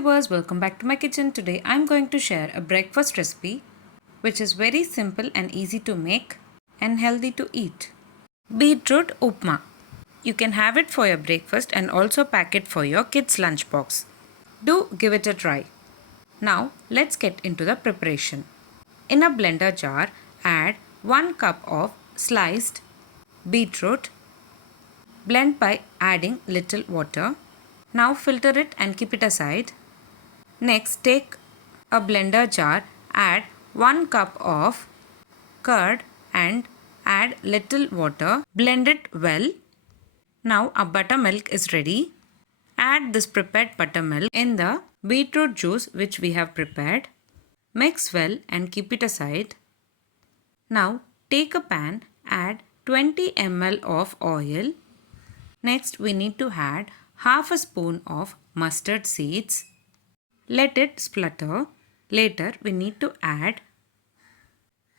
viewers, welcome back to my kitchen. Today I'm going to share a breakfast recipe which is very simple and easy to make and healthy to eat. Beetroot Upma. You can have it for your breakfast and also pack it for your kids' lunchbox. Do give it a try. Now let's get into the preparation. In a blender jar, add 1 cup of sliced beetroot. Blend by adding little water. Now filter it and keep it aside. Next, take a blender jar, add 1 cup of curd and add little water. Blend it well. Now a buttermilk is ready. Add this prepared buttermilk in the beetroot juice which we have prepared. Mix well and keep it aside. Now take a pan, add 20 ml of oil. Next we need to add half a spoon of mustard seeds. Let it splutter. Later we need to add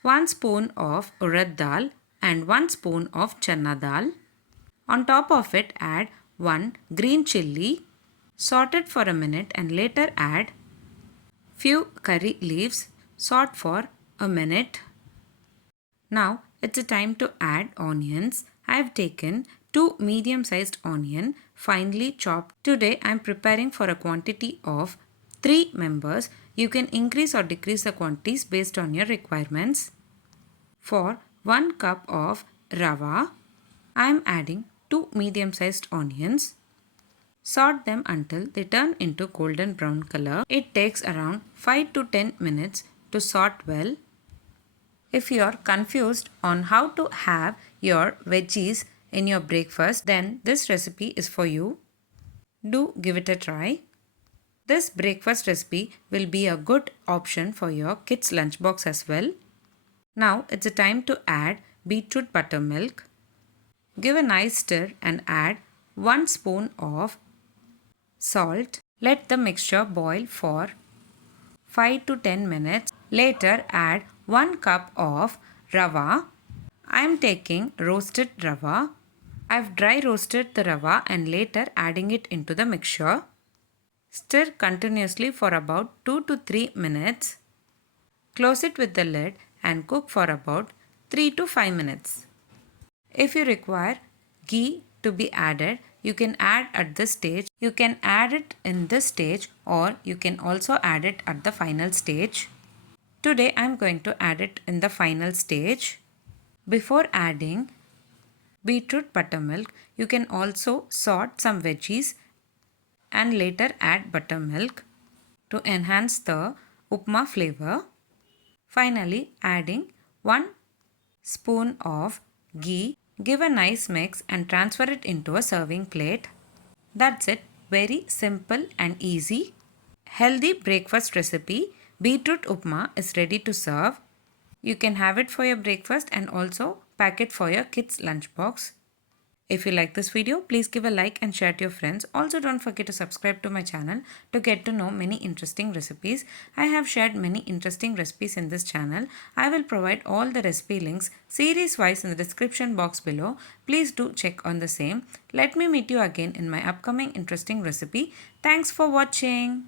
1 spoon of urad dal and 1 spoon of chana dal. On top of it add 1 green chilli. Saute it for a minute and later add few curry leaves. Saute for a minute. Now it's a time to add onions. I have taken 2 medium-sized onion finely chopped. Today I am preparing for a quantity of 3 members. You can increase or decrease the quantities based on your requirements. For 1 cup of rava, I am adding 2 medium-sized onions. Saute them until they turn into golden brown color. It takes around 5 to 10 minutes to saute well. If you are confused on how to have your veggies in your breakfast, then this recipe is for you. Do give it a try. This breakfast recipe will be a good option for your kids' lunchbox as well. Now it's a time to add beetroot buttermilk. Give a nice stir and add 1 spoon of salt. Let the mixture boil for 5 to 10 minutes. Later add 1 cup of rava. I am taking roasted rava. I have dry roasted the rava and later adding it into the mixture. Stir continuously for about 2 to 3 minutes. Close it with the lid and cook for about 3 to 5 minutes. If you require ghee to be added, you can add at this stage. You can add it in this stage or you can also add it at the final stage. Today I am going to add it in the final stage. Before adding beetroot buttermilk, you can also saute some veggies and later add buttermilk to enhance the upma flavor. Finally, adding 1 spoon of ghee. Give a nice mix and transfer it into a serving plate. That's it. Very simple and easy. Healthy breakfast recipe. Beetroot upma is ready to serve. You can have it for your breakfast and also pack it for your kids' lunchbox. If you like this video, please give a like and share to your friends. Also don't forget to subscribe to my channel to get to know many interesting recipes. I have shared many interesting recipes in this channel. I will provide all the recipe links series wise in the description box below. Please do check on the same. Let me meet you again in my upcoming interesting recipe. Thanks for watching.